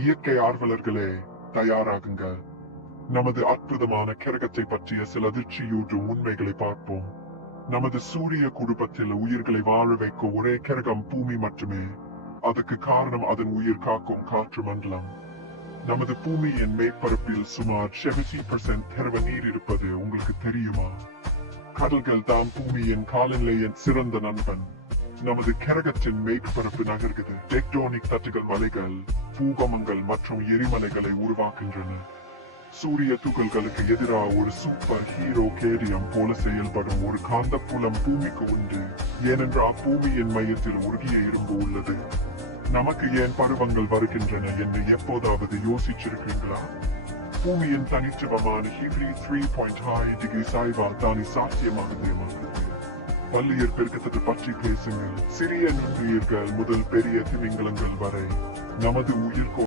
இயற்கை ஆர்வலர்களே, தயாராகுங்கள். நமது அற்புதமான கிரகத்தை பற்றிய சில அதிர்ச்சியூட்டும் உண்மைகளை பார்ப்போம். நமது சூரிய குடும்பத்தில் உயிர்களை வாழ வைக்க ஒரே கிரகம் பூமி மட்டுமே. அதுக்கு காரணம் அதன் உயிர் காக்கும் காற்று மண்டலம். நமது பூமியின் மேற்பரப்பில் சுமார் 70% திரவ நீர் இருப்பது உங்களுக்கு தெரியுமா? கடல்கள் தான் பூமியின் காலநிலையின் சிறந்த நண்பன். நமது கிரகத்தின் மேற்பரப்பு நகர்கிறது. டெக்டோனிக் தட்டுகள் மலைகள், பூகம்பங்கள் மற்றும் எரிமலைகளை உருவாக்குகின்றன. சூரிய துகள்களுக்கு எதிராக ஒரு சூப்பர் ஹீரோ கேடியம் போல செயல்படும் ஒரு காந்தப்புலம் பூமிக்கு உண்டு. ஏனென்றால் பூமியின் மையத்தில் உருகிய இரும்பு உள்ளது. நமக்கு ஏன் பருவங்கள் வருகின்றன என்று எப்போதாவது யோசிச்சிருக்கீங்களா? பூமியின் தனித்துவமான ஹிப்ரி 3.5 டிகிரி சாய்வால் தானே சாத்தியமானது. பல்லுயிர் பெருக்கத்தை பற்றி பேசுங்கள். சிறிய நுண்ணுயிர்கள் முதல் பெரிய திமிங்கலங்கள் வரை நமது உயிர்